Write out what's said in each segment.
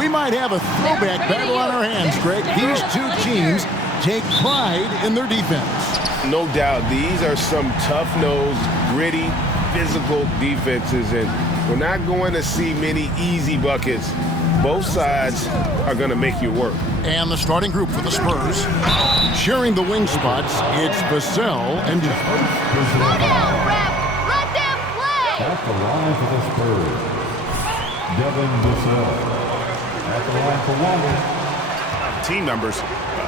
We might have a throwback battle on our hands, Greg. These two teams take pride in their defense. No doubt, these are some tough-nosed, gritty, physical defenses, and we're not going to see many easy buckets. Both sides are going to make you work. And the starting group for the Spurs. Sharing the wing spots, it's Vassell and... Slow down, ref! Let them play! At the line for the Spurs, Devin Vassell. At the line for Wally. Team numbers,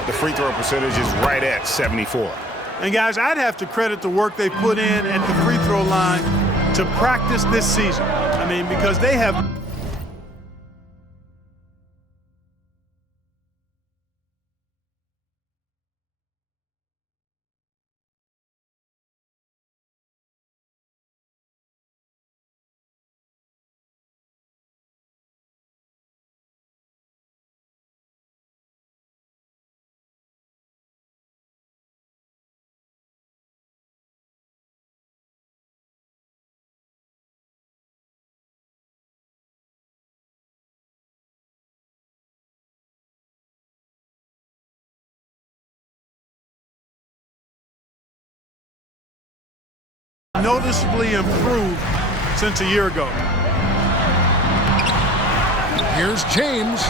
the free throw percentage is right at 74. And guys, I'd have to credit the work they put in at the free throw line to practice this season. I mean, because they have... noticeably improved since a year ago. Here's James,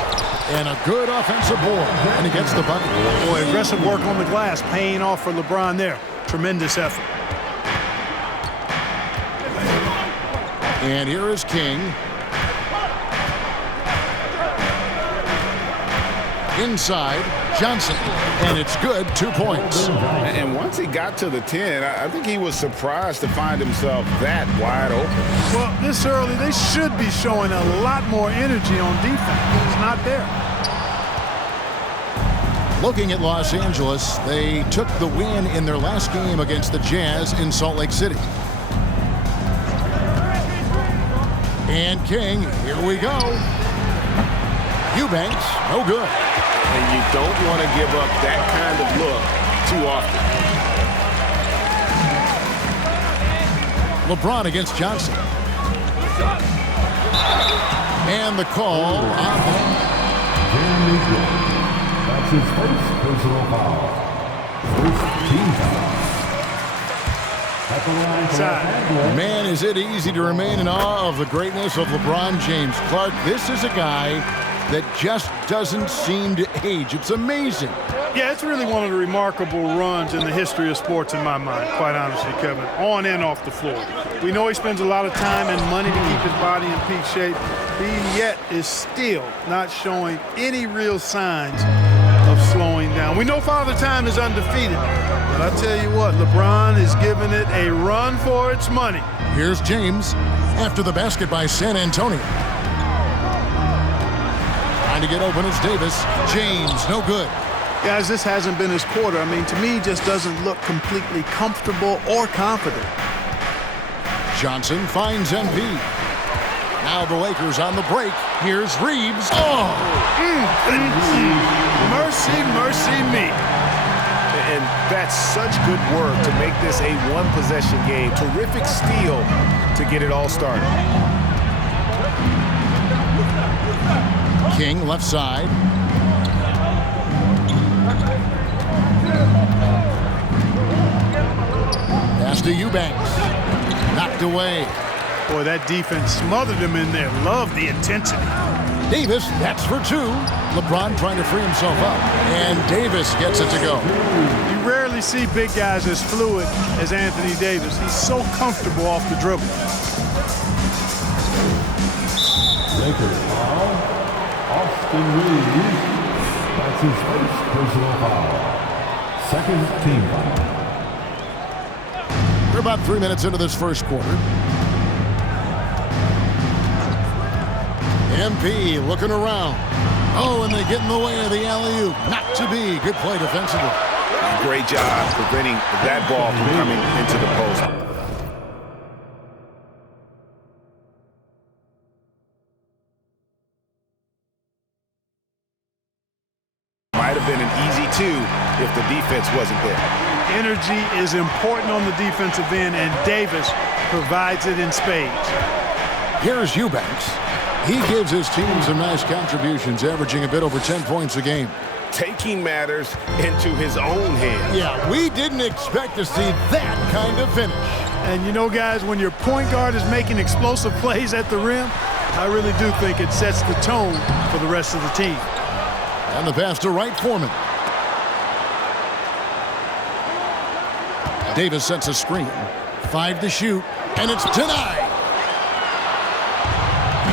and a good offensive board, and he gets the bucket. Boy, aggressive work on the glass, paying off for LeBron there. Tremendous effort. And here is King. Inside, Johnson, and it's good, 2 points. And once he got to the 10, I think he was surprised to find himself that wide open. Well, this early, they should be showing a lot more energy on defense. It's not there. Looking at Los Angeles, they took the win in their last game against the Jazz in Salt Lake City. And King, here we go. Eubanks, no good. And you don't want to give up that kind of look too often. LeBron against Johnson. And the call on That's his first personal foul. First team foul. At the line for Los Angeles. Man, is it easy to remain in awe of the greatness of LeBron James. Clark, this is a guy that just doesn't seem to age. It's amazing. Yeah, it's really one of the remarkable runs in the history of sports in my mind, quite honestly, Kevin, on and off the floor. We know he spends a lot of time and money to keep his body in peak shape. He yet is still not showing any real signs of slowing down. We know Father Time is undefeated, but I tell you what, LeBron is giving it a run for its money. Here's James after the basket by San Antonio. Trying to get open is Davis. James, no good. Guys, this hasn't been his quarter. I mean, to me, just doesn't look completely comfortable or confident. Johnson finds MP. Now the Lakers on the break. Here's Reeves. Oh! Mercy, mercy me. And that's such good work to make this a one-possession game. Terrific steal to get it all started. King left side. Pass to Eubanks. Knocked away. Boy, that defense smothered him in there. Love the intensity. Davis, that's for two. LeBron trying to free himself up. And Davis gets it to go. You rarely see big guys as fluid as Anthony Davis. He's so comfortable off the dribble. Lakers foul. Austin Reeves. That's his first personal foul. Second team foul. We're about 3 minutes into this first quarter. MP looking around. Oh, and they get in the way of the alley-oop. Not to be. Good play defensively. Great job preventing that ball from coming into the post. Might have been an easy two if the defense wasn't there. Energy is important on the defensive end, and Davis provides it in spades. Here's Eubanks. He gives his team some nice contributions, averaging a bit over 10 points a game. Taking matters into his own hands. Yeah, we didn't expect to see that kind of finish. And you know, guys, when your point guard is making explosive plays at the rim, I really do think it sets the tone for the rest of the team. And the pass to Wright Foreman. Davis sets a screen. 5 to shoot, and it's denied.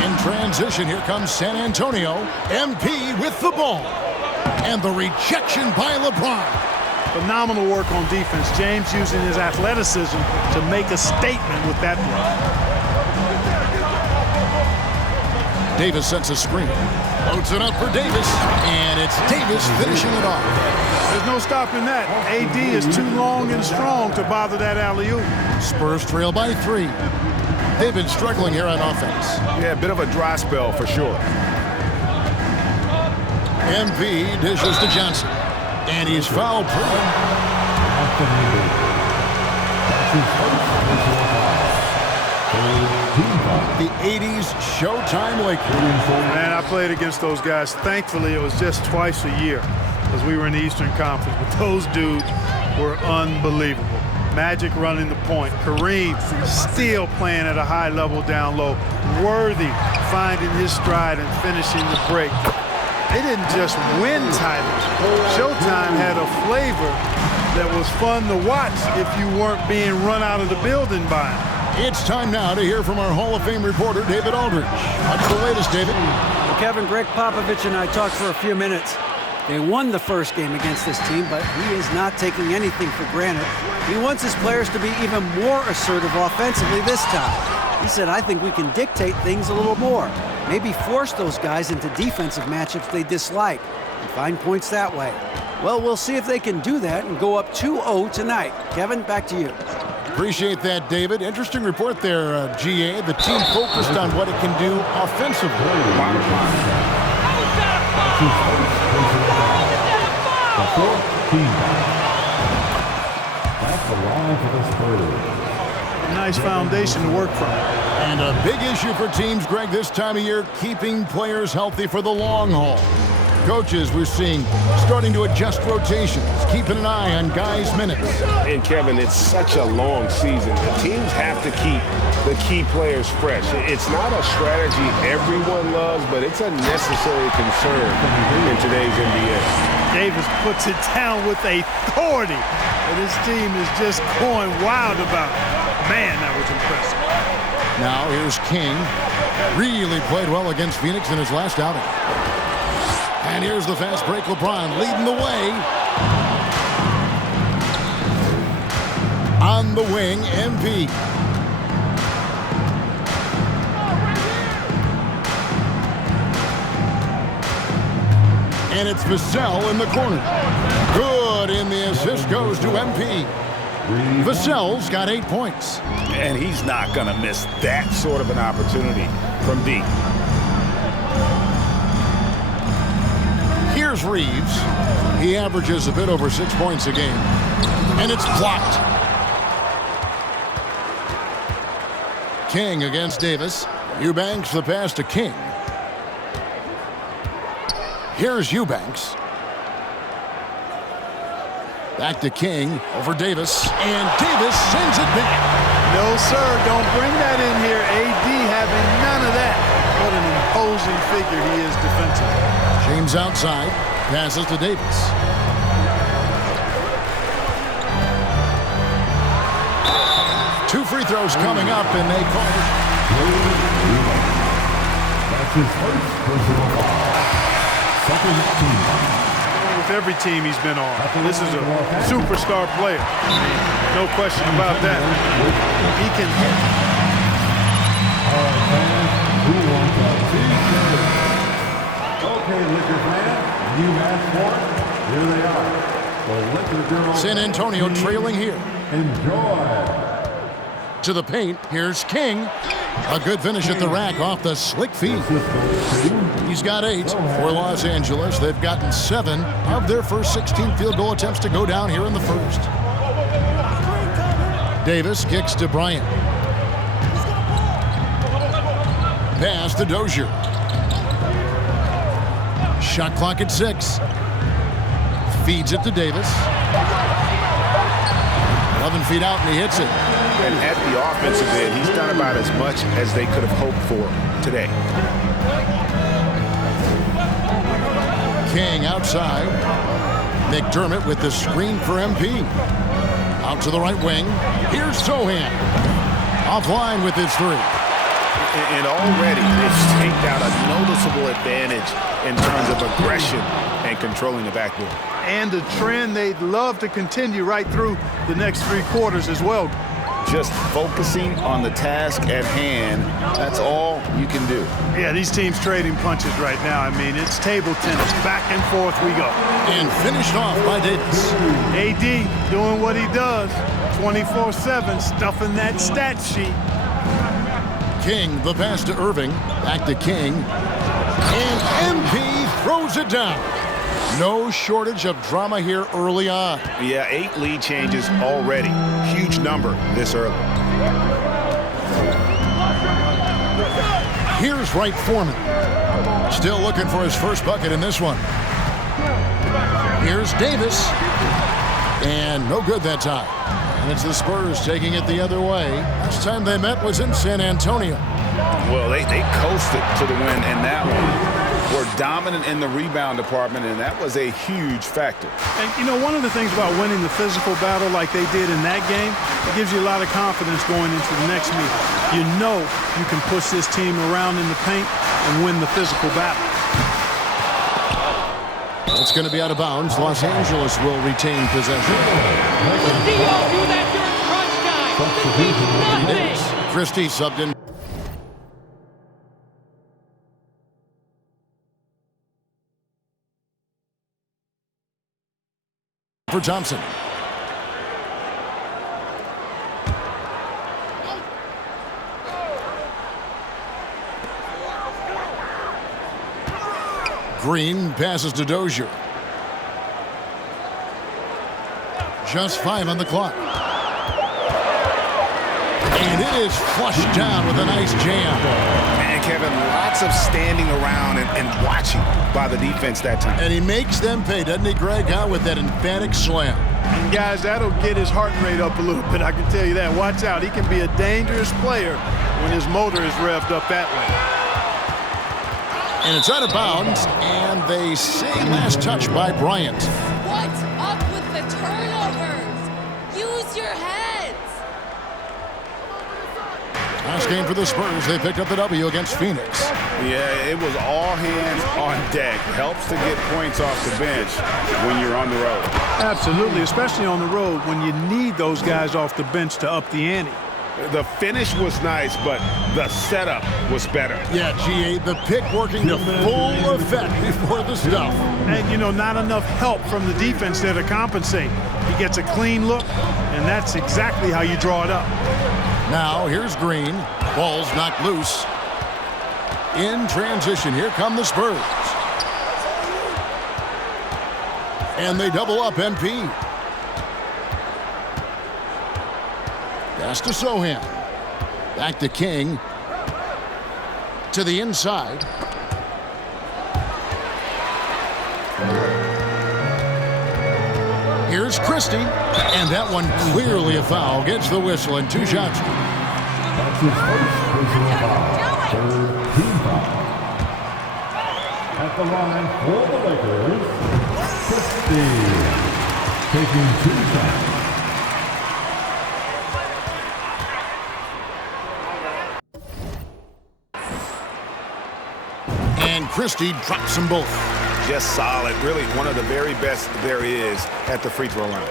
In transition, here comes San Antonio. MP with the ball. And the rejection by LeBron. Phenomenal work on defense. James using his athleticism to make a statement with that block. Davis sets a screen. Loads it up for Davis. And it's Davis finishing it off. There's no stopping that. AD is too long and strong to bother that alley-oop. Spurs trail by 3. They've been struggling here on offense. Yeah, a bit of a dry spell for sure. MP dishes to Johnson. And he's foul prone. The 80s Showtime Lakers. Man, I played against those guys. Thankfully, it was just twice a year as we were in the Eastern Conference. But those dudes were unbelievable. Magic running the point. Kareem still playing at a high level down low. Worthy finding his stride and finishing the break. They didn't just win titles. Showtime had a flavor that was fun to watch if you weren't being run out of the building by them. It's time now to hear from our Hall of Fame reporter, David Aldridge. What's the latest, David? Well, Kevin, Greg Popovich and I talked for a few minutes. They won the first game against this team, but he is not taking anything for granted. He wants his players to be even more assertive offensively this time. He said, I think we can dictate things a little more. Maybe force those guys into defensive matchups they dislike and find points that way. Well, we'll see if they can do that and go up 2-0 tonight. Kevin, back to you. Appreciate that, David. Interesting report there, GA. The team focused on what it can do offensively. That's the line for the Spurs. A nice foundation to work from. And a big issue for teams, Greg, this time of year, keeping players healthy for the long haul. Coaches, we're seeing, starting to adjust rotations, keeping an eye on guys' minutes. And Kevin, it's such a long season. The teams have to keep the key players fresh. It's not a strategy everyone loves, but it's a necessary concern in today's NBA. Davis puts it down with authority, and his team is just going wild about it. Man, that was impressive. Now here's King. Really played well against Phoenix in his last outing. And here's the fast break. LeBron leading the way. On the wing, MP. And it's Vassell in the corner. Good, and the assist goes to MP. Vassell's got 8 points. And he's not going to miss that sort of an opportunity from deep. Here's Reeves. He averages a bit over 6 points a game. And it's blocked. King against Davis. Eubanks the pass to King. Here's Eubanks. Back to King over Davis. And Davis sends it back. No, sir, don't bring that in here. AD having none of that. What an imposing figure he is defensively. James outside. Passes to Davis. Two free throws coming up, and they call it. That's his first personal foul. Second team. With every team he's been on, this is a superstar player. No question about that. He can. All right, fans, who wants a t-shirt? Okay, Liquor fans, you asked for it. Here they are. The Liquor Girl. San Antonio trailing here. Enjoy. To the paint. Here's King. A good finish at the rack off the slick feet. He's got 8 for Los Angeles. They've gotten 7 of their first 16 field goal attempts to go down here in the first. Davis kicks to Bryant. pass to Dozier. Shot clock at 6. Feeds it to Davis. 11 feet out, and he hits it. And at the offensive end, he's done about as much as they could have hoped for today. King outside. McDermott with the screen for MP. Out to the right wing. Here's Sohan. Offline with his 3. And already they've staked out a noticeable advantage in terms of aggression and controlling the backboard. And a trend they'd love to continue right through the next 3 quarters as well. Just focusing on the task at hand, that's all you can do. Yeah, these teams trading punches right now. I mean, it's table tennis. Back and forth we go. And finished off by Davis. AD doing what he does. 24/7, stuffing that stat sheet. King, the pass to Irving. Back to King. And MP throws it down. No shortage of drama here early on. Yeah, 8 lead changes already. Huge number this early. Here's Wright Foreman. Still looking for his first bucket in this one. Here's Davis. And no good that time. And it's the Spurs taking it the other way. Last time they met was in San Antonio. Well, they coasted to the win in that one. Were dominant in the rebound department, and that was a huge factor. And, you know, one of the things about winning the physical battle like they did in that game, it gives you a lot of confidence going into the next meet. You know you can push this team around in the paint and win the physical battle. It's going to be out of bounds. Los Angeles will retain possession. Dio, do that during crunch time. Nothing. Christie subbed in. For Thompson. Green passes to Dozier. Just 5 on the clock. And it is flushed down with a nice jam. And Kevin, lots of standing around and watching by the defense that time. And he makes them pay, doesn't he, Greg, with that emphatic slam. And guys, that'll get his heart rate up a little bit, I can tell you that. Watch out, he can be a dangerous player when his motor is revved up that way. And it's out of bounds, and they say last touch by Bryant. What's up with the turnovers? Use your heads. Last game for the Spurs, they picked up the W against Phoenix. Yeah, it was all hands on deck. Helps to get points off the bench when you're on the road. Absolutely, especially on the road when you need those guys off the bench to up the ante. The finish was nice, but the setup was better. Yeah, GA, the pick working to full effect before the stuff. And, you know, not enough help from the defense there to compensate. He gets a clean look, and that's exactly how you draw it up. Now, here's Green. Ball's knocked loose. In transition, here come the Spurs. And they double up MP. Pass to Sohan. Back to King. To the inside. Here's Christie. And that one clearly a foul. Gets the whistle and 2 shots. That's his first personal foul. Third team foul. At the line for the Lakers, Christie taking 2 shots. And Christie drops them both. Just solid, really one of the very best there is at the free throw line.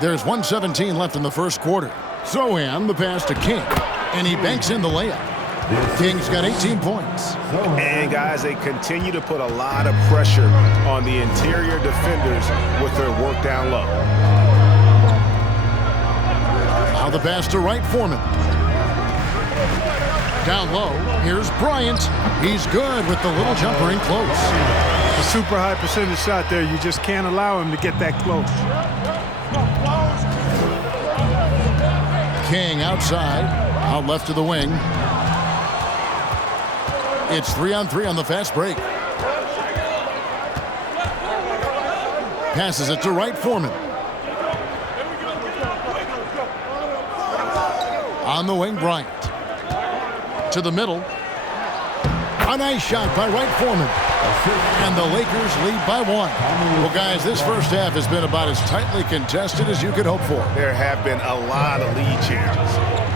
There's 1:17 left in the first quarter. Sohan, the pass to King. And he banks in the layup. King's got 18 points. And guys, they continue to put a lot of pressure on the interior defenders with their work down low. Now the pass to Wright Foreman. Down low, here's Bryant. He's good with the little jumper in close. A super high percentage shot there. You just can't allow him to get that close. King outside, out left to the wing. It's 3-on-3 on the fast break. Passes it to right, Foreman. On the wing, Bryant. To the middle. A nice shot by right, Foreman. And the Lakers lead by 1. Well, guys, this first half has been about as tightly contested as you could hope for. There have been a lot of lead changes.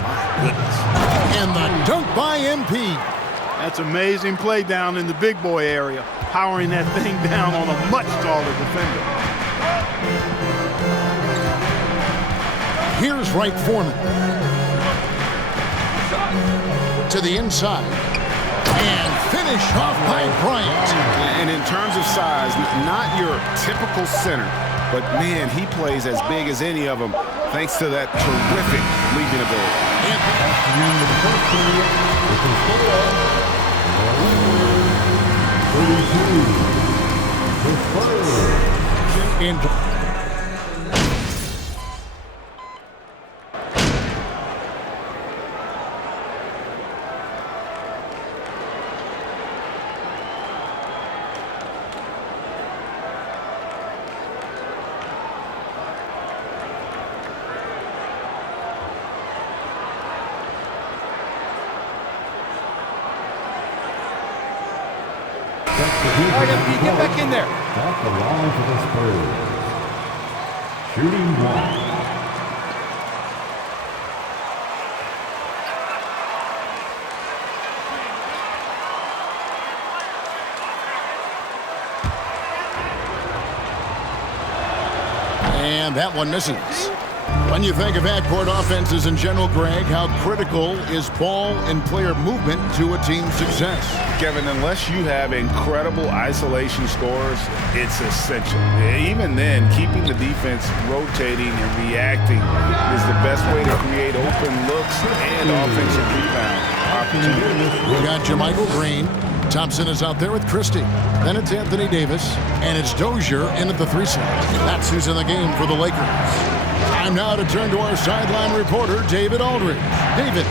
My goodness. And the dunk by MP. That's amazing play down in the big boy area, powering that thing down on a much taller defender. Here's right, Foreman. To the inside. And finish off by Bryant. And in terms of size, not your typical center, but man, he plays as big as any of them thanks to that terrific leaping ability. All right, MP, get back in there. At the line for the Spurs. Shooting 1. And that one misses. When you think of backcourt offenses in general, Greg, how critical is ball and player movement to a team's success? Kevin, unless you have incredible isolation scores, it's essential. Even then, keeping the defense rotating and reacting is the best way to create open looks and offensive rebound opportunities. We got JaMychal Green. Thompson is out there with Christie. Then it's Anthony Davis. And it's Dozier in at the 3 slot. That's who's in the game for the Lakers. Time now to turn to our sideline reporter, David Aldridge. David.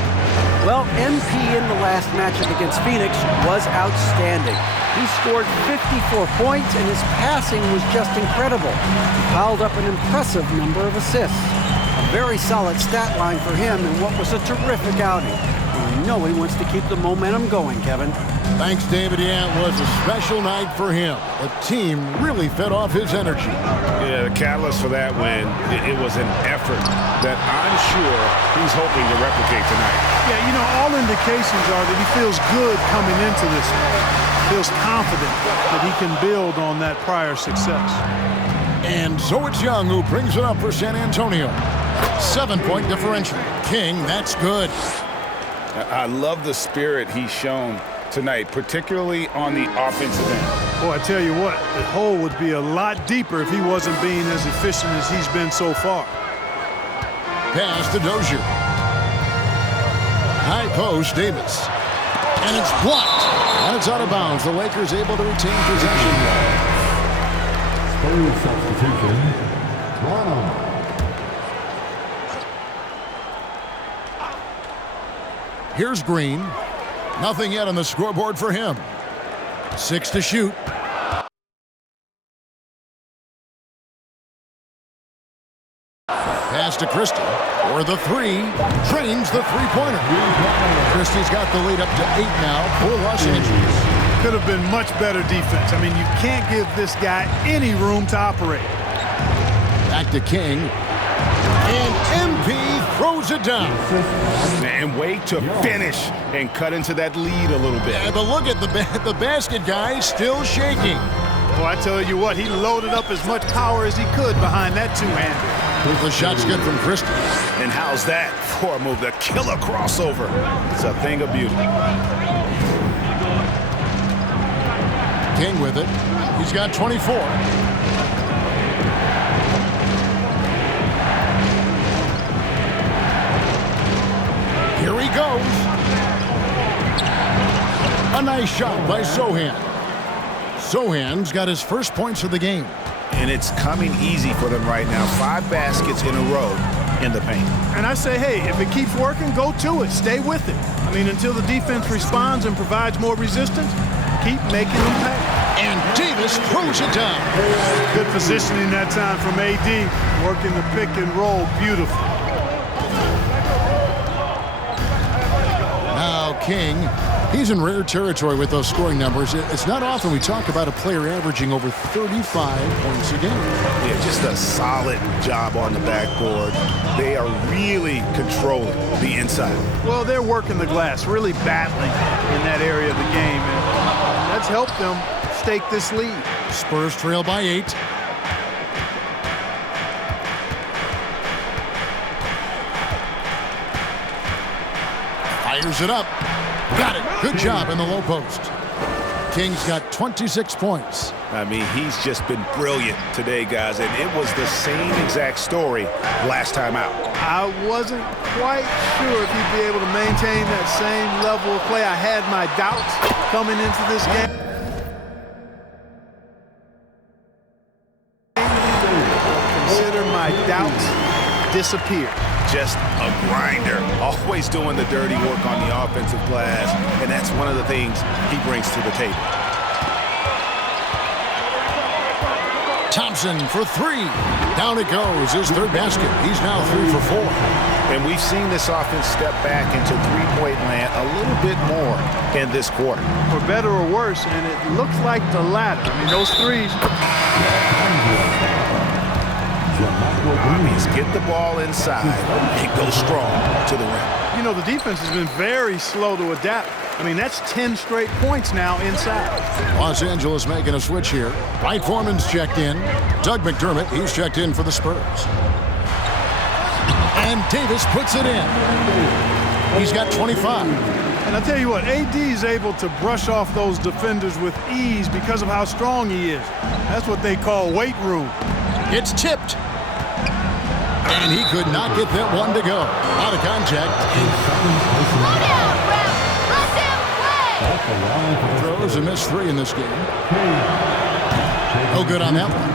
Well, MP in the last matchup against Phoenix was outstanding. He scored 54 points, and his passing was just incredible. He piled up an impressive number of assists. A very solid stat line for him in what was a terrific outing. And we know he wants to keep the momentum going, Kevin. Thanks, David. Yeah, it was a special night for him. The team really fed off his energy. Yeah, the catalyst for that win, it was an effort that I'm sure he's hoping to replicate tonight. Yeah, you know, all indications are that he feels good coming into this one. Feels confident that he can build on that prior success. And so it's Young who brings it up for San Antonio. 7-point differential. King, that's good. I love the spirit he's shown tonight, particularly on the offensive end. Boy, I tell you what, the hole would be a lot deeper if he wasn't being as efficient as he's been so far. Pass to Dozier. High post, Davis. And it's blocked. And it's out of bounds. The Lakers able to retain possession. Spurs substitution. Brown. Here's Green. Nothing yet on the scoreboard for him. 6 to shoot. Pass to Christie. For the 3. Drains the three-pointer. Christie's got the lead up to 8 now for Los Angeles. Could have been much better defense. I mean, you can't give this guy any room to operate. Back to King. And MP throws it down. And wait to finish and cut into that lead a little bit. Yeah, but look at the basket guy still shaking. Well, I tell you what, he loaded up as much power as he could behind that two-hander. The shot's good from Christie. And how's that for a move? The killer crossover. It's a thing of beauty. King with it. He's got 24. Here he goes. A nice shot by Sohan. Sohan's got his first points of the game. And it's coming easy for them right now. 5 baskets in a row. in the paint. And I say, hey, if it keeps working, go to it. Stay with it. I mean, until the defense responds and provides more resistance, keep making them pay. And Davis throws it down. Good positioning that time from AD, working the pick and roll beautifully. Now King, he's in rare territory with those scoring numbers. It's not often we talk about a player averaging over 35 points a game. Yeah, just a solid job on the backboard. They are really controlling the inside. Well, they're working the glass, really battling in that area of the game, and that's helped them stake this lead. Spurs trail by 8. Fires it up. Got it. Good job in the low post. King's got 26 points. I mean, he's just been brilliant today, guys, and it was the same exact story last time out. I wasn't quite sure if he'd be able to maintain that same level of play. I had my doubts coming into this game. Consider my doubts disappear. Just a grinder, always doing the dirty work on the offensive glass, and that's one of the things he brings to the table. Thompson for 3. Down it goes, his third basket. He's now 3 for 4. And we've seen this offense step back into three-point land a little bit more in this quarter. For better or worse, and it looks like the latter. I mean, those threes. Means get the ball inside and go strong to the rim. You know, the defense has been very slow to adapt. I mean, that's 10 straight points now inside. Los Angeles making a switch here. Wright Foreman's checked in. Doug McDermott, he's checked in for the Spurs. And Davis puts it in. He's got 25. And I tell you what, AD is able to brush off those defenders with ease because of how strong he is. That's what they call weight room. It's tipped. And he could not get that one to go. Out of contact. Throws a missed 3 in this game. No good on that one.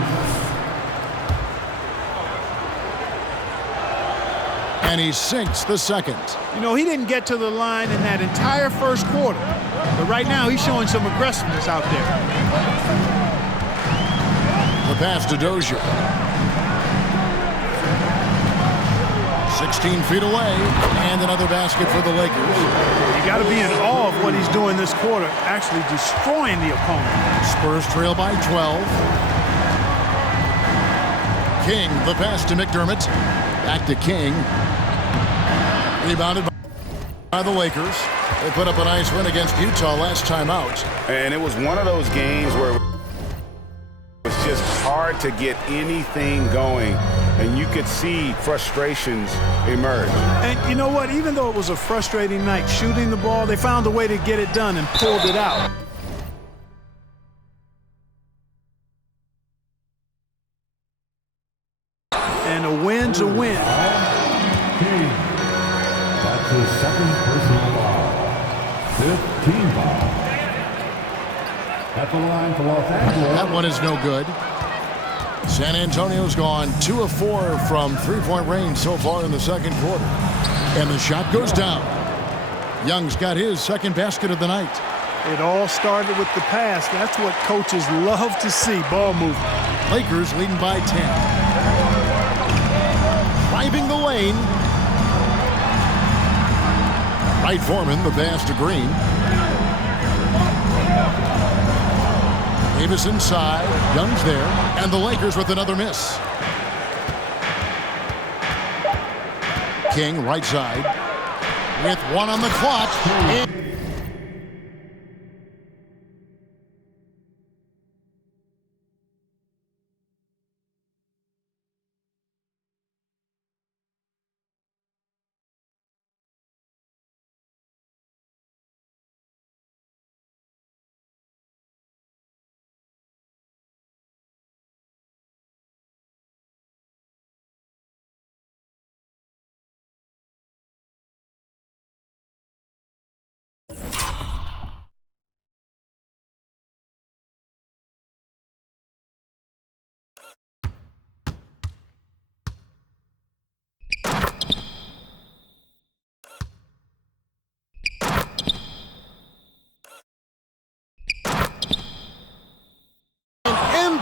And he sinks the second. You know, he didn't get to the line in that entire first quarter. But right now, he's showing some aggressiveness out there. The pass to Dozier. 16 feet away, and another basket for the Lakers. You got to be in awe of what he's doing this quarter, actually destroying the opponent. Spurs trail by 12. King, the pass to McDermott. Back to King. Rebounded by the Lakers. They put up a nice win against Utah last time out. And it was one of those games where it was just hard to get anything going. And you could see frustrations emerge. And you know what? Even though it was a frustrating night shooting the ball, they found a way to get it done and pulled it out. And a win's a win. King. That's his second personal foul. 15 foul. At the line for Los Angeles. That one is no good. San Antonio's gone 2 of 4 from three-point range so far in the second quarter. And the shot goes down. Young's got his second basket of the night. It all started with the pass. That's what coaches love to see, ball movement. Lakers leading by 10. Driving the lane. Wright Foreman, the pass to Green. Davis inside, Young's there, and the Lakers with another miss. King, right side, with 1 on the clock.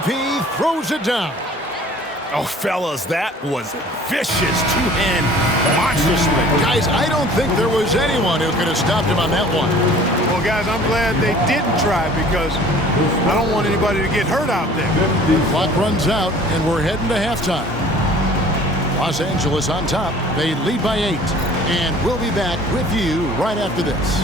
MP throws it down. Oh, fellas, that was vicious two-hand monster swing. Guys, I don't think there was anyone who could have stopped him on that one. Well, guys, I'm glad they didn't try because I don't want anybody to get hurt out there. Clock runs out, and we're heading to halftime. Los Angeles on top. They lead by 8. And we'll be back with you right after this.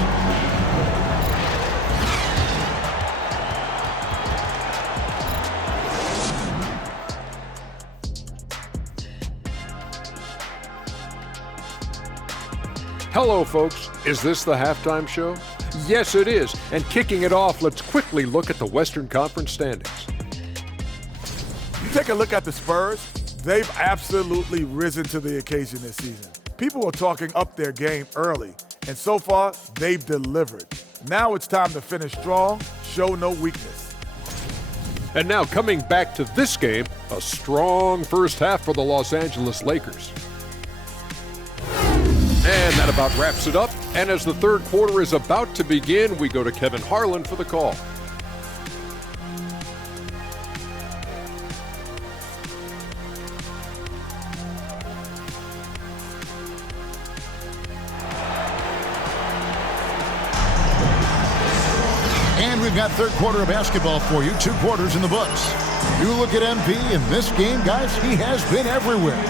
Hello, folks. Is this the halftime show? Yes, it is. And kicking it off, let's quickly look at the Western Conference standings. You take a look at the Spurs, they've absolutely risen to the occasion this season. People were talking up their game early, and so far, they've delivered. Now it's time to finish strong, show no weakness. And now coming back to this game, a strong first half for the Los Angeles Lakers. And that about wraps it up. And as the third quarter is about to begin, we go to Kevin Harlan for the call. And we've got third quarter of basketball for you. 2 quarters in the books. You look at MP in this game, guys, he has been everywhere.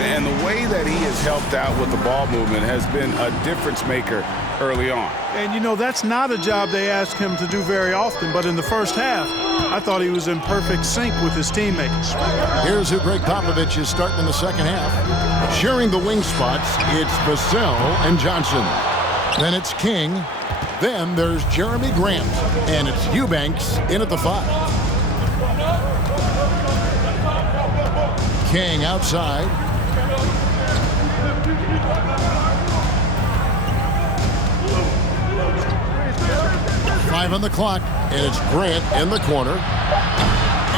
And the way that he has helped out with the ball movement has been a difference maker early on. And, you know, that's not a job they ask him to do very often, but in the first half, I thought he was in perfect sync with his teammates. Here's who Greg Popovich is starting in the second half. Sharing the wing spots, it's Vassell and Johnson. Then it's King. Then there's Jeremy Grant. And it's Eubanks in at the 5. King outside. 5 on the clock, and it's Grant in the corner.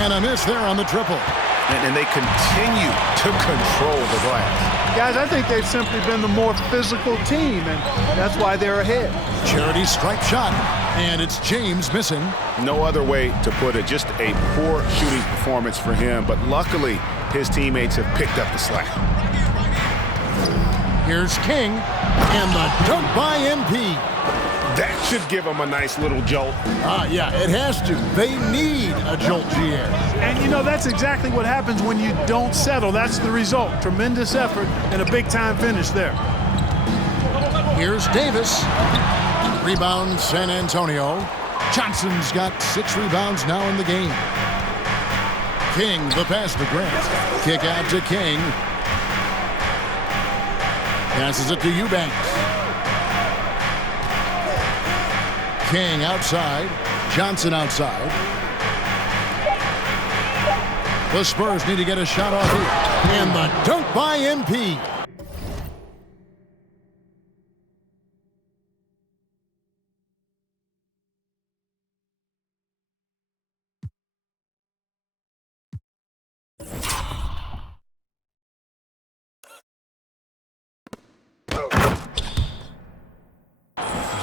And a miss there on the triple. And they continue to control the glass. Guys, I think they've simply been the more physical team, and that's why they're ahead. Charity stripe shot, and it's James missing. No other way to put it, just a poor shooting performance for him, but luckily his teammates have picked up the slack. Here's King, and the dunk by MP. That should give them a nice little jolt. Yeah, it has to. They need a jolt, GA. And, you know, that's exactly what happens when you don't settle. That's the result. Tremendous effort and a big-time finish there. Here's Davis. Rebound, San Antonio. Johnson's got 6 rebounds now in the game. King, the pass to Grant. Kick out to King. Passes it to Eubanks. King outside. Johnson outside. The Spurs need to get a shot off here. And the dunk by MP.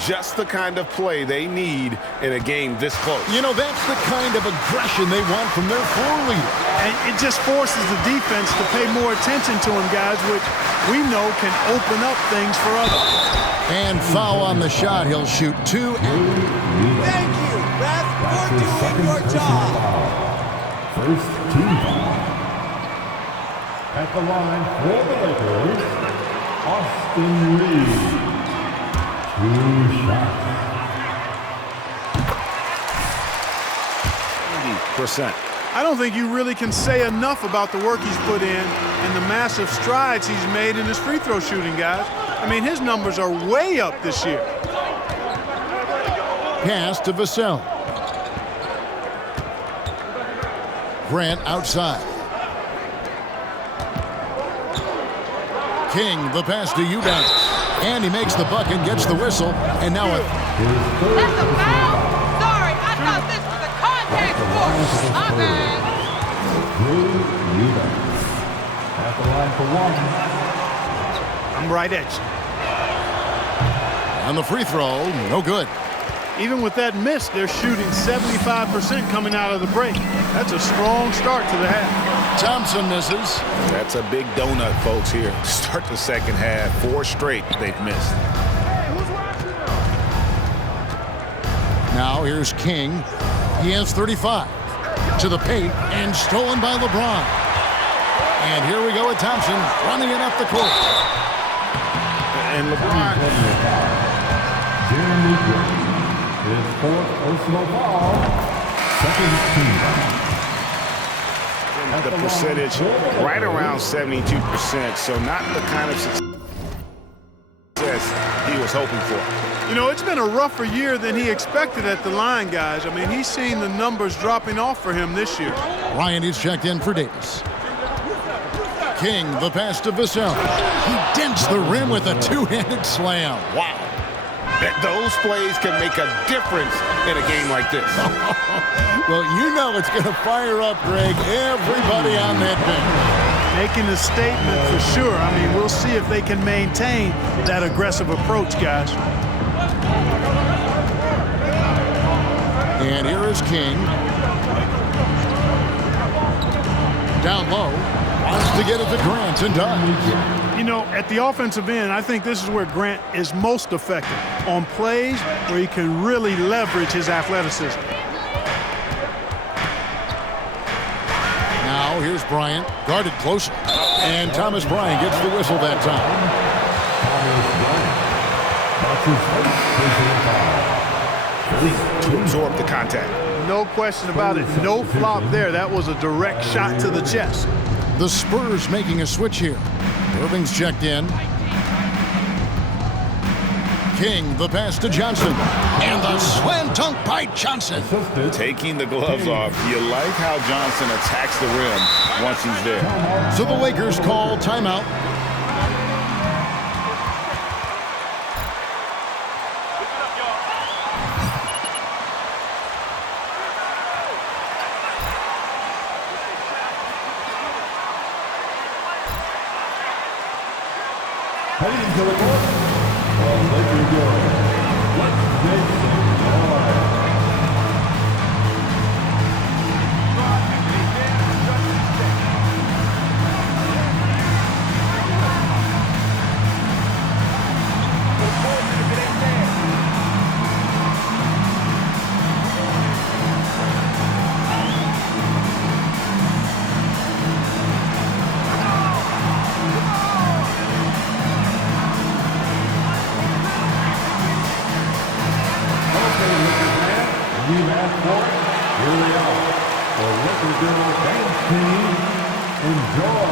Just the kind of play they need in a game this close. You know, that's the kind of aggression they want from their floor leader. And it just forces the defense to pay more attention to him, guys, which we know can open up things for others. And foul on the shot. He'll shoot 2. Thank you, ref, for doing your job. First team foul. At the line for the Lakers, Austin Reeves. 2 shots. 80%. I don't think you really can say enough about the work he's put in and the massive strides he's made in his free throw shooting, guys. I mean, his numbers are way up this year. Pass to Vassell. Grant outside. King, the pass to Eubanks. And he makes the bucket, gets the whistle, and now That's a foul? Sorry, I thought this was a contact sport. My bad. At the line for 1. I'm right at you. on the free throw, no good. Even with that miss, they're shooting 75% coming out of the break. That's a strong start to the half. Thompson misses. That's a big donut, folks, here. Start the second half. 4 straight they've missed. Now here's King. He has 35. To the paint and stolen by LeBron. And here we go with Thompson running it up the court. And LeBron. Jeremy Green, his 4th personal foul, second team foul. The percentage right around 72%, so not the kind of success he was hoping for. You know, it's been a rougher year than he expected at the line, guys. I mean, he's seen the numbers dropping off for him this year. Ryan is checked in for Davis. King, the pass to Vassell. He dents the rim with a 2-handed slam. Wow. Those plays can make a difference in a game like this. Well, you know it's going to fire up, Greg, everybody on that bench. Making a statement for sure. I mean, we'll see if they can maintain that aggressive approach, guys. And here is King. Down low. Wants to get it to Grant and does. You know, at the offensive end, I think this is where Grant is most effective, on plays where he can really leverage his athleticism. Now here's Bryant, guarded closely. And Thomas Bryant gets the whistle that time. To absorb the contact. No question about it. No flop there. That was a direct shot to the chest. The Spurs making a switch here. Irving's checked in. King, the pass to Johnson. And the slam dunk by Johnson. Taking the gloves off. You like how Johnson attacks the rim once he's there. So the Lakers call timeout. Heading to the court, from Laker Jordan, let's make some noise. You asked for it, here they are. The Laker Girl Dance Team, enjoy.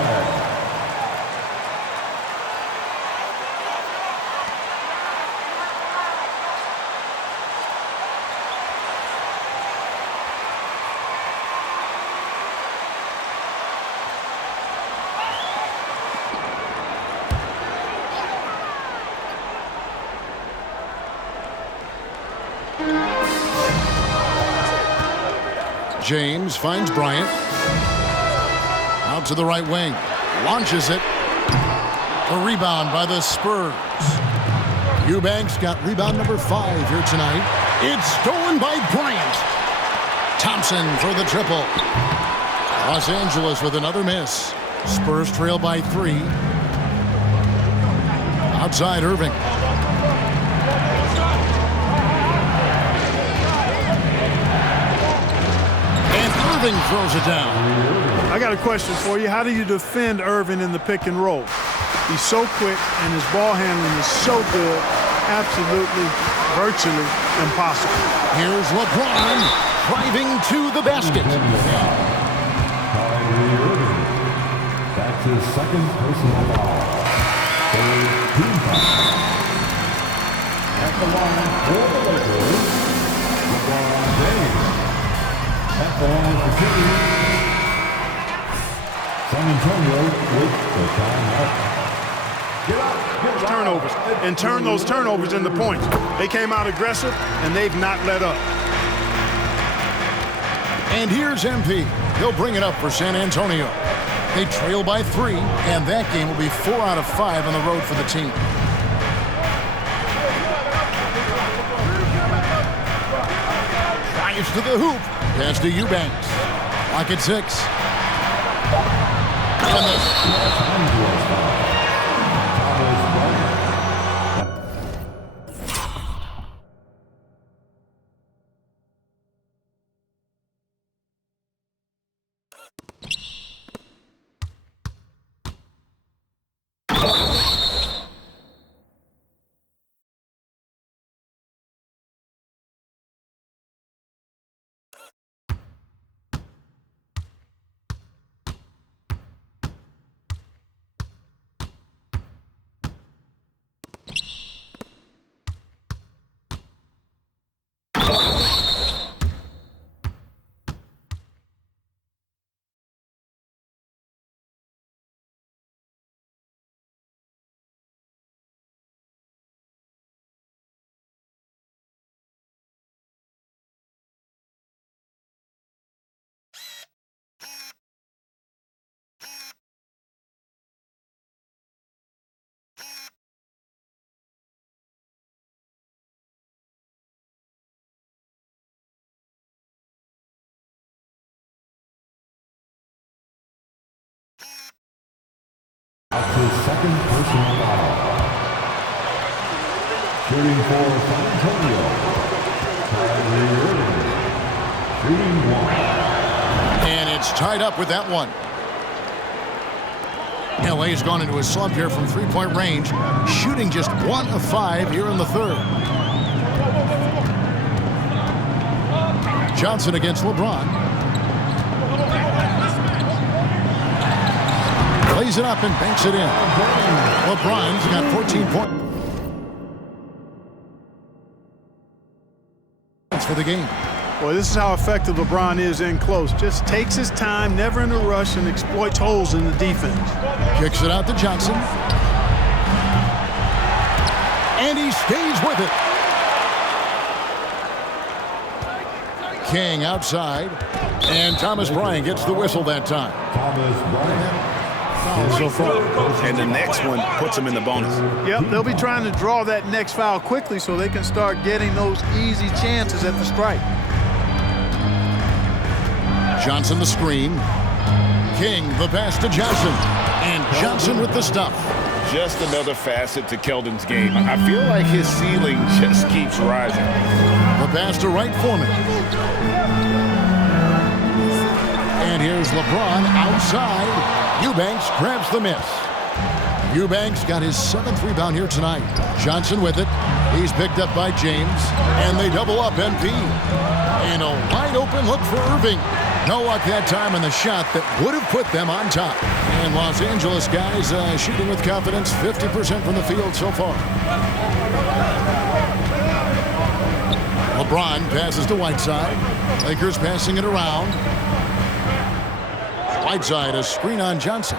James finds Bryant. Out to the right wing. Launches it. A rebound by the Spurs. Eubanks got rebound number 5 here tonight. It's stolen by Bryant. Thompson for the triple. Los Angeles with another miss. Spurs trail by 3. Outside Irving. Irving throws it down. I got a question for you. How do you defend Irving in the pick and roll? He's so quick and his ball handling is so good. Absolutely, virtually impossible. Here's LeBron driving to the basket. That's his second personal foul. Third team foul. At the line for the Lakers, LeBron James. At the line for City, San Antonio with the timeout. Turnovers, and turn those turnovers into points. They came out aggressive, and they've not let up. And here's MP. He'll bring it up for San Antonio. They trail by 3, and that game will be 4 out of 5 on the road for the team. to the hoop. Pass to Eubanks. Lock at 6. And That's his second personal foul. Shooting for San Antonio, Kyrie Irving. Shooting 1. And it's tied up with that one. LA's gone into a slump here from three-point range, shooting just 1 of 5 here in the third. Johnson against LeBron. Lays it up and banks it in. LeBron's got 14 points for the game. Boy, this is how effective LeBron is in close. Just takes his time, never in a rush, and exploits holes in the defense. Kicks it out to Johnson. And he stays with it. King outside. And Thomas Bryant gets the whistle that time. Thomas Bryant. So far. And the next one puts him in the bonus. Yep, they'll be trying to draw that next foul quickly so they can start getting those easy chances at the strike. Johnson the screen. King the pass to Johnson. And Johnson with the stuff. Just another facet to Keldon's game. I feel like his ceiling just keeps rising. The pass to Wright Foreman. And here's LeBron outside. Eubanks grabs the miss. Eubanks got his 7th rebound here tonight. Johnson with it. He's picked up by James. And they double up MP. And a wide open look for Irving. No luck that time in the shot that would have put them on top. And Los Angeles guys shooting with confidence, 50% from the field so far. LeBron passes to Whiteside. Lakers passing it around. Whiteside, a screen on Johnson.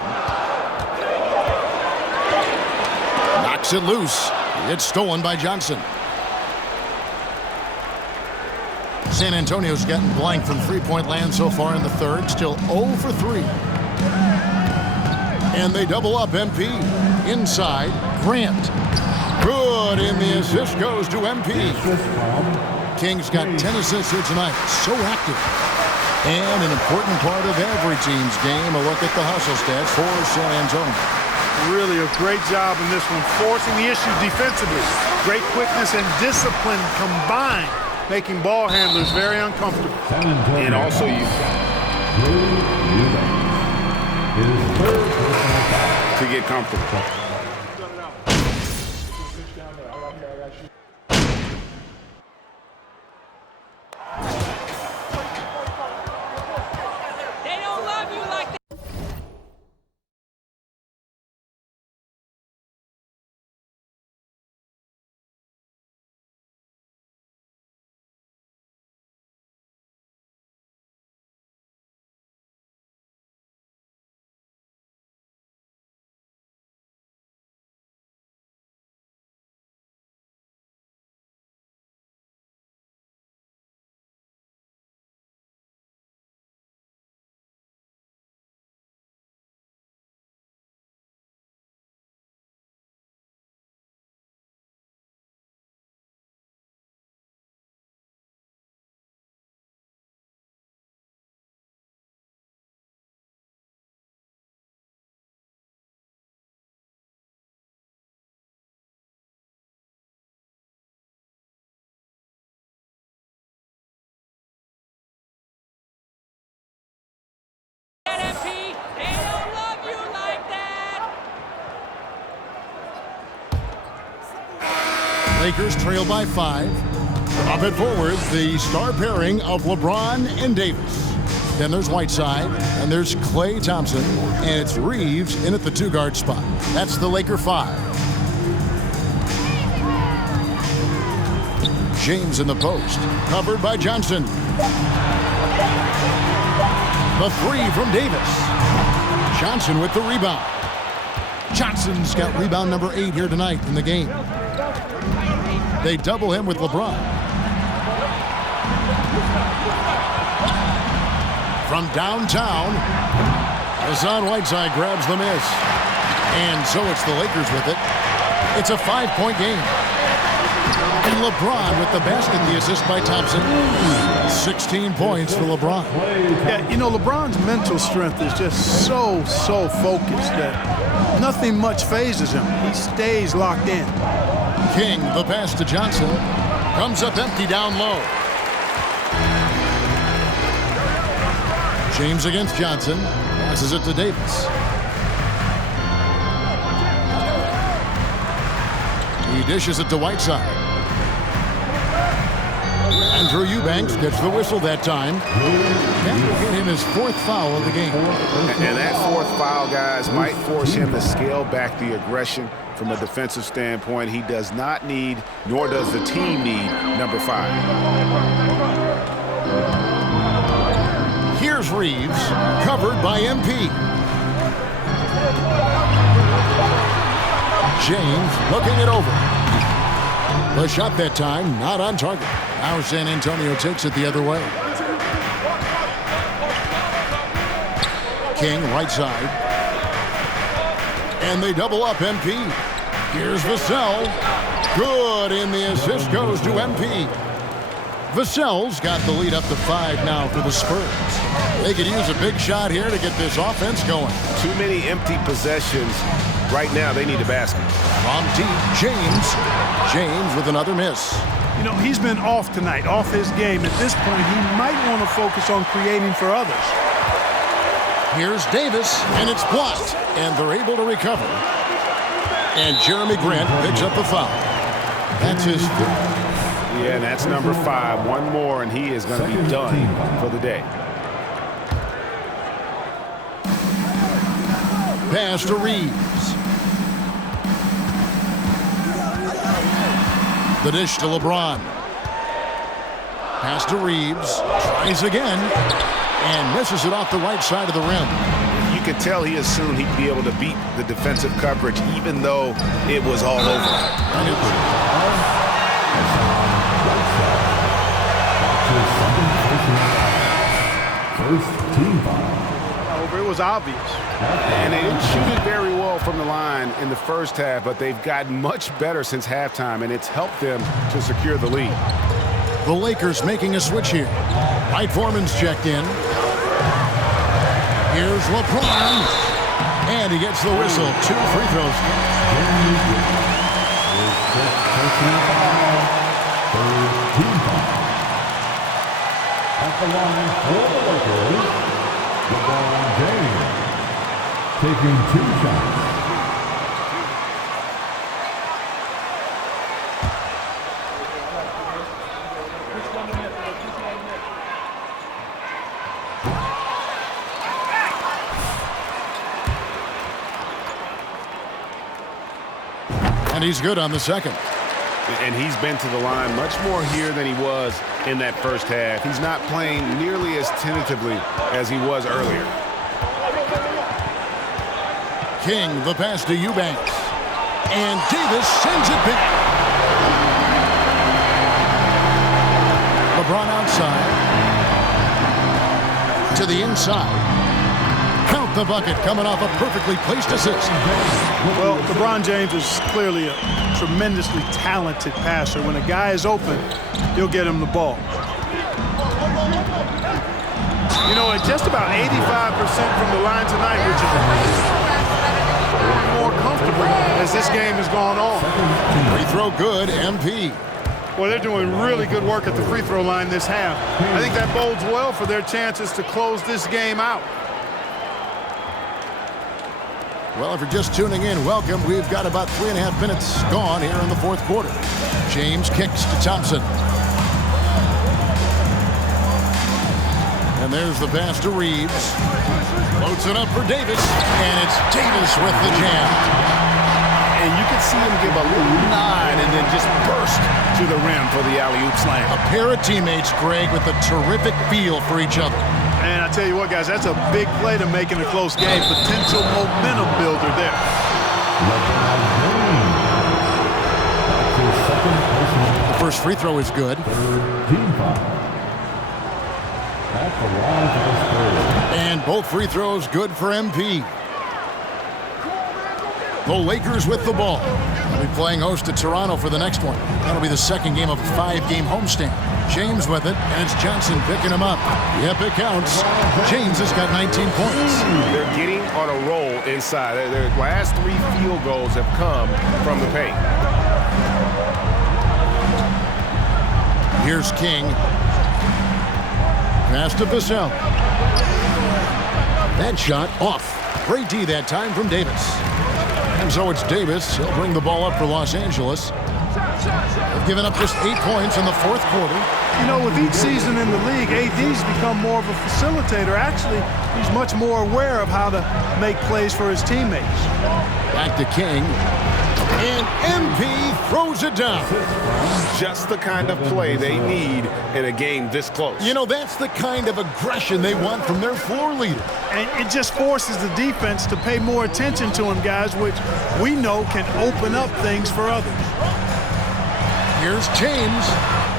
Knocks it loose. It's stolen by Johnson. San Antonio's gotten blank from three-point land so far in the third. Still 0 for 3. And they double up MP. Inside, Grant. Good, and the assist goes to MP. King's got 10 assists here tonight. So active. And an important part of every team's game, a look at the hustle stats for San Antonio. Really a great job in this one, forcing the issue defensively. Great quickness and discipline combined, making ball handlers very uncomfortable. And also to get comfortable. Lakers trail by 5. Up and forward, the star pairing of LeBron and Davis. Then there's Whiteside, and there's Klay Thompson, and it's Reeves in at the 2-guard spot. That's the Laker 5. James in the post, covered by Johnson. The 3 from Davis. Johnson with the rebound. Johnson's got rebound number 8 here tonight in the game. They double him with LeBron. From downtown, Hassan Whiteside grabs the miss. And so it's the Lakers with it. It's a 5-point game. And LeBron with the basket, the assist by Thompson. 16 points for LeBron. Yeah, you know, LeBron's mental strength is just so focused that nothing much phases him. He stays locked in. King, the pass to Johnson. Comes up empty down low. James against Johnson. Passes it to Davis. He dishes it to Whiteside. Andrew Eubanks gets the whistle that time. That will get him his 4th foul of the game. And that 4th foul, guys, might force him to scale back the aggression from a defensive standpoint. He does not need, nor does the team need, number 5. Here's Reeves, covered by MP. James looking it over. The shot that time, not on target. Now San Antonio takes it the other way. King, right side. And they double up MP. Here's Vassell. Good, and the assist goes to MP. Vassell's got the lead up to 5 now for the Spurs. They could use a big shot here to get this offense going. Too many empty possessions. Right now, they need a basket. From deep, James. James with another miss. You know, he's been off tonight, off his game. At this point, he might want to focus on creating for others. Here's Davis, and it's blocked, and they're able to recover. And Jeremy Grant picks up the foul. That's his 5th. Yeah, and that's number 5. One more, and he is going to be done for the day. Pass to Reeves. The dish to LeBron. Pass to Reeves. Tries again. And misses it off the right side of the rim. You could tell he assumed he'd be able to beat the defensive coverage, even though it was all over. First team foul. It was obvious. And they didn't shoot it very well from the line in the first half, but they've gotten much better since halftime, and it's helped them to secure the lead. The Lakers making a switch here. Mike Foreman's checked in. Here's LeBron. And he gets the whistle. 2 free throws. At the line for the Lakers, LeBron James taking 2 shots. And he's good on the second. And he's been to the line much more here than he was in that first half. He's not playing nearly as tentatively as he was earlier. King, the pass to Eubanks. And Davis sends it back. LeBron outside. To the inside. Count the bucket, coming off a perfectly placed assist. Well, LeBron James is clearly a tremendously talented passer. When a guy is open, he'll get him the ball. You know, at just about 85% from the line tonight, which is more comfortable as this game has gone on. Free throw good, MP. Well, they're doing really good work at the free throw line this half. I think that bodes well for their chances to close this game out. Well, if you're just tuning in, welcome. We've got about 3.5 minutes gone here in the fourth quarter. James kicks to Thompson. And there's the pass to Reeves. Loads it up for Davis. And it's Davis with the jam. And you can see him give a little nod and then just burst to the rim for the alley-oop slam. A pair of teammates, Greg, with a terrific feel for each other. And I tell you what, guys, that's a big play to make in a close game. Potential momentum builder there. The first free throw is good. And both free throws good for MP. The Lakers with the ball. They'll be playing host to Toronto for the next one. That'll be the second game of a 5-game homestand. James with it, and it's Johnson picking him up. Yep, it counts. James has got 19 points. They're getting on a roll inside. Their last 3 field goals have come from the paint. Here's King. Pass to Vassell. That shot off. Great D that time from Davis. And so it's Davis. He'll bring the ball up for Los Angeles. They've given up just 8 points in the fourth quarter. You know, with each season in the league, AD's become more of a facilitator. Actually, he's much more aware of how to make plays for his teammates. Back to King. And MP throws it down. Just the kind of play they need in a game this close. You know, that's the kind of aggression they want from their floor leader. And it just forces the defense to pay more attention to him, guys, which we know can open up things for others. Here's James.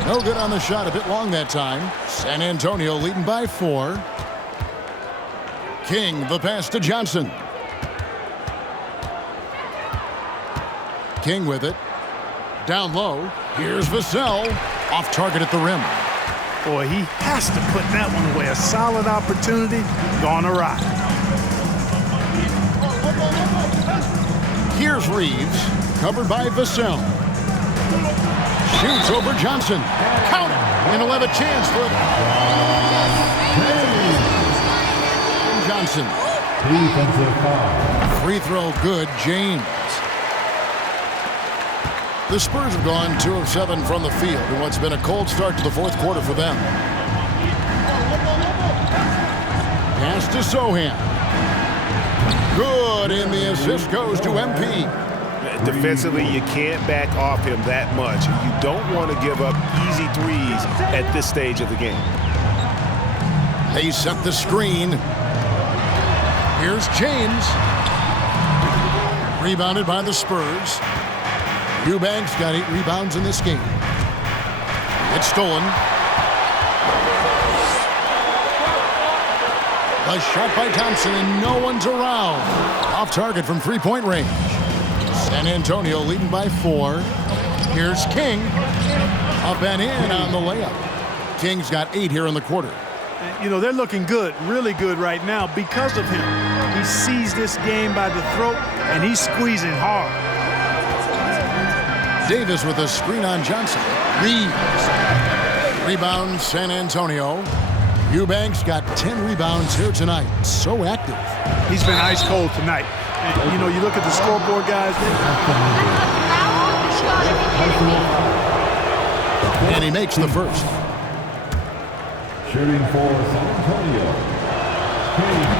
No good on the shot, a bit long that time. San Antonio leading by 4. King, the pass to Johnson. King with it. Down low. Here's Vassell. Off target at the rim. Boy, he has to put that one away. A solid opportunity gone awry. Here's Reeves. Covered by Vassell. Shoots over Johnson. Count it. And he'll have a chance for it. Johnson. Free throw good. James. The Spurs have gone 2 of 7 from the field in what's been a cold start to the fourth quarter for them. Pass to Sohan. Good, and the assist goes to MP. Defensively, you can't back off him that much. You don't want to give up easy threes at this stage of the game. They set the screen. Here's James. Rebounded by the Spurs. Eubanks got 8 rebounds in this game. It's stolen. A shot by Thompson, and no one's around. Off target from three-point range. San Antonio leading by 4. Here's King. Up and in on the layup. King's got 8 here in the quarter. You know, they're looking good, really good right now because of him. He sees this game by the throat, and he's squeezing hard. Davis with a screen on Johnson. Reeves. Rebound San Antonio. Eubanks got 10 rebounds here tonight. So active. He's been ice cold tonight. And, you know, you look at the scoreboard, guys. And he makes the first. Shooting for San Antonio.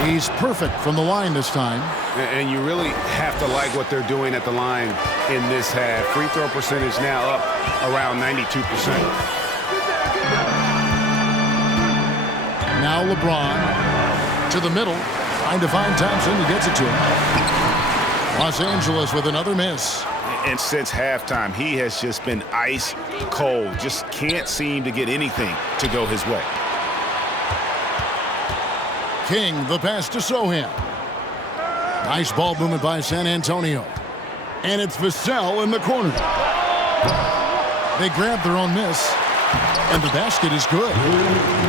He's perfect from the line this time. And you really have to like what they're doing at the line in this half. Free throw percentage now up around 92%. Now LeBron to the middle. Trying to find Thompson. He gets it to him. Los Angeles with another miss. And since halftime, he has just been ice cold. Just can't seem to get anything to go his way. King, the pass to Sohan. Nice ball movement by San Antonio. And it's Vassell in the corner. They grab their own miss. And the basket is good.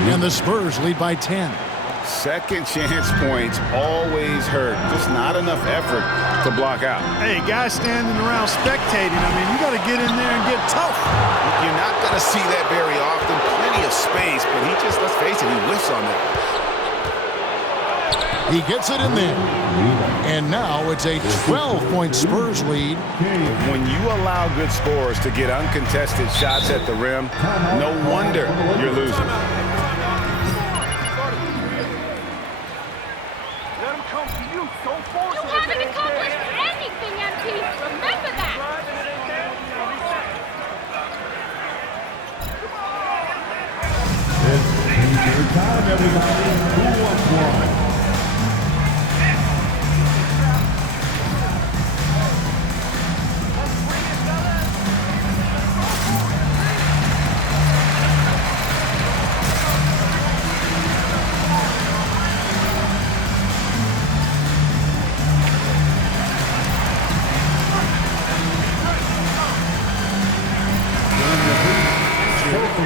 And the Spurs lead by 10. Second chance points always hurt. Just not enough effort to block out. Hey, guys standing around spectating. I mean, you got to get in there and get tough. You're not going to see that very often. Plenty of space, but he just, let's face it, he whiffs on that. He gets it in there. And now it's a 12-point Spurs lead. When you allow good scorers to get uncontested shots at the rim, no wonder you're losing. You haven't accomplished anything, MP. Remember that. It's your time, everybody. Who wants one?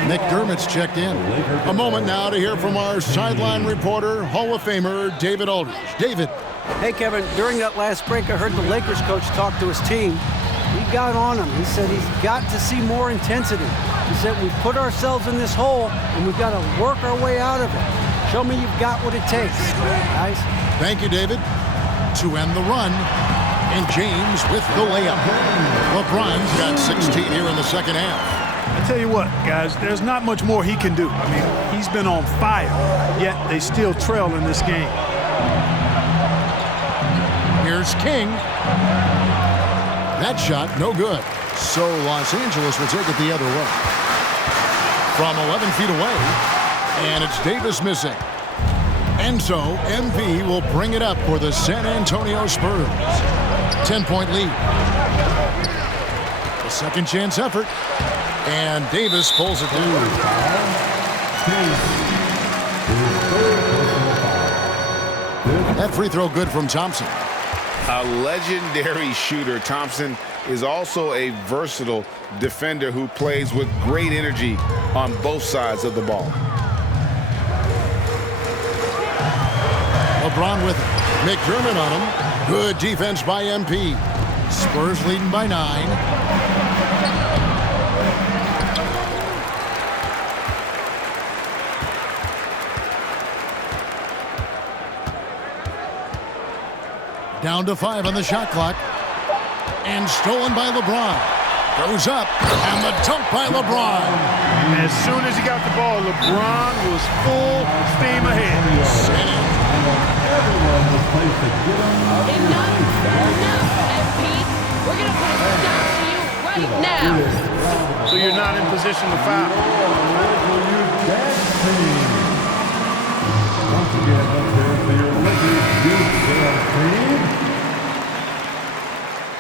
McDermott's checked in. A moment now to hear from our sideline reporter, Hall of Famer David Aldridge. David. Hey, Kevin, during that last break, I heard the Lakers coach talk to his team. He got on him. He said he's got to see more intensity. He said we've put ourselves in this hole, and we've got to work our way out of it. Show me you've got what it takes, guys. Thank you, David. To end the run, and James with the layup. LeBron's got 16 here in the second half. I tell you what, guys, there's not much more he can do. I mean, he's been on fire, yet they still trail in this game. Here's King. That shot, no good. So Los Angeles will take it the other way. From 11 feet away, and it's Davis missing. And so MP will bring it up for the San Antonio Spurs. 10-point lead. A second chance effort. And Davis pulls it down. That free throw good from Thompson. A legendary shooter, Thompson is also a versatile defender who plays with great energy on both sides of the ball. LeBron with it. McDermott on him. Good defense by MP. Spurs leading by 9. Down to 5 on the shot clock. And stolen by LeBron. Goes up. And the dunk by LeBron. As soon as he got the ball, LeBron was full steam ahead. Enough, MP. We're going to put a stop to you right now. So you're not in position to foul. Once again, up there for your Lakers youth sales team.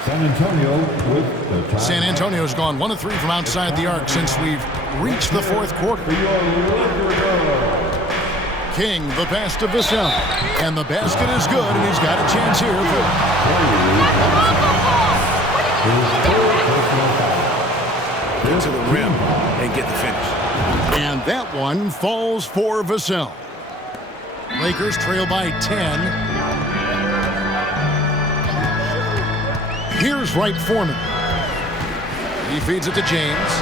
San Antonio with the time. San Antonio's gone 1 of 3 from outside the arc since we've reached the fourth quarter. King, the pass to Vassell. And the basket is good, and he's got a chance here. Get to the rim and get the finish. And that one falls for Vassell. Lakers trail by 10. Here's Wright Foreman. He feeds it to James.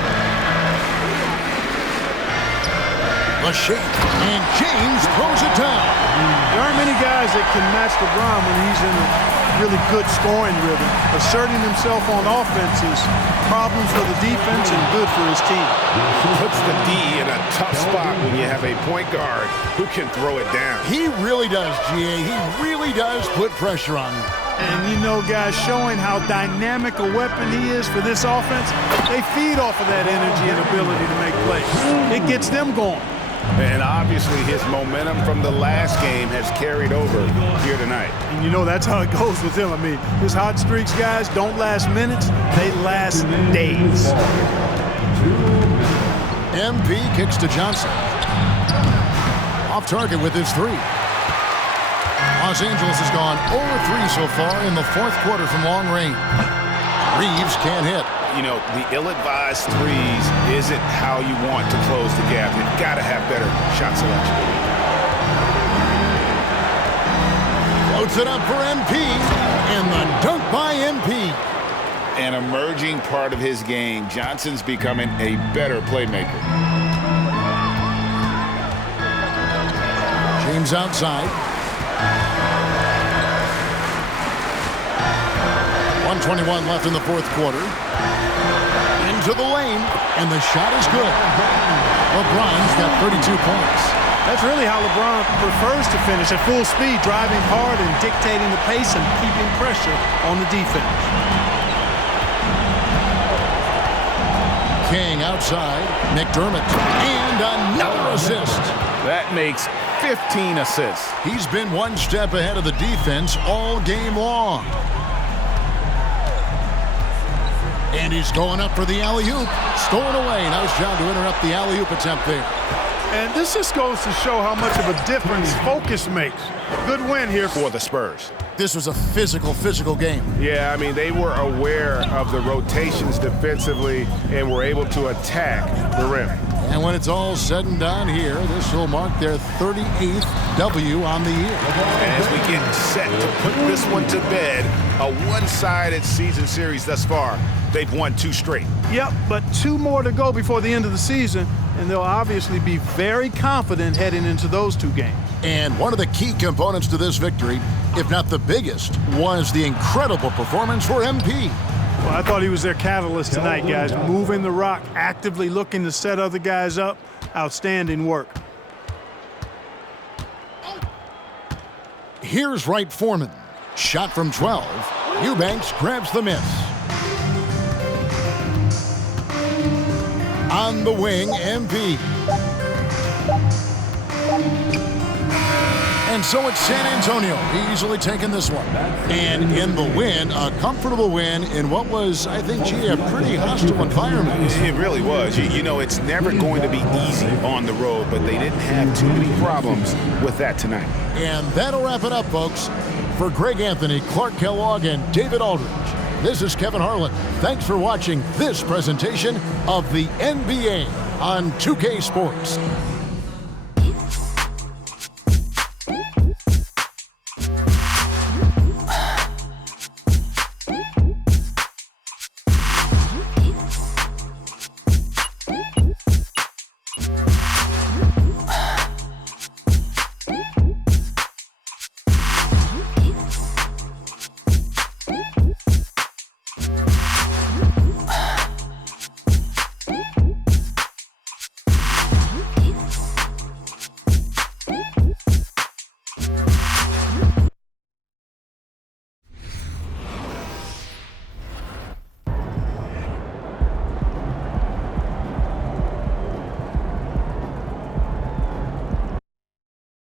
A shake, and James throws it down. There aren't many guys that can match LeBron when he's in a really good scoring rhythm. Asserting himself on offense is problems for the defense and good for his team. Puts the D in a tough spot when you have a point guard who can throw it down. He really does, GA. He really does put pressure on him. And you know, guys, showing how dynamic a weapon he is for this offense, they feed off of that energy and ability to make plays. It gets them going. And obviously his momentum from the last game has carried over here tonight. And you know that's how it goes with him. I mean, his hot streaks, guys, don't last minutes. They last days. MP kicks to Johnson. Off target with his 3. Los Angeles has gone 0-3 so far in the fourth quarter from long range. Reeves can't hit. You know, the ill-advised threes isn't how you want to close the gap. You've got to have better shot selection. Floats it up for MP, and the dunk by MP. An emerging part of his game. Johnson's becoming a better playmaker. James outside. 1:21 left in the fourth quarter. Into the lane, and the shot is good. LeBron's got 32 points. That's really how LeBron prefers to finish, at full speed, driving hard and dictating the pace and keeping pressure on the defense. King outside, McDermott, and another assist. That makes 15 assists. He's been one step ahead of the defense all game long. And he's going up for the alley-oop. Stolen away. Nice job to interrupt the alley-oop attempt there. And this just goes to show how much of a difference focus makes. Good win here For the Spurs. This was a physical game. Yeah, I mean, they were aware of the rotations defensively and were able to attack the rim. And when it's all said and done here, this will mark their 38th W on the year. As we get set to put this one to bed, a one-sided season series thus far. They've won 2 straight. Yep, but 2 more to go before the end of the season, and they'll obviously be very confident heading into those 2 games. And one of the key components to this victory, if not the biggest, was the incredible performance for MP. Well, I thought he was their catalyst tonight, guys. Moving the rock, actively looking to set other guys up. Outstanding work. Here's Wright Foreman. Shot from 12. Eubanks grabs the miss. On the wing, MP. And so it's San Antonio easily taking this one. And in the win, a comfortable win in what was, I think, a pretty hostile environment. It really was. You know, it's never going to be easy on the road, but they didn't have too many problems with that tonight. And that'll wrap it up, folks. For Greg Anthony, Clark Kellogg, and David Aldridge, this is Kevin Harlan. Thanks for watching this presentation of the NBA on 2K Sports.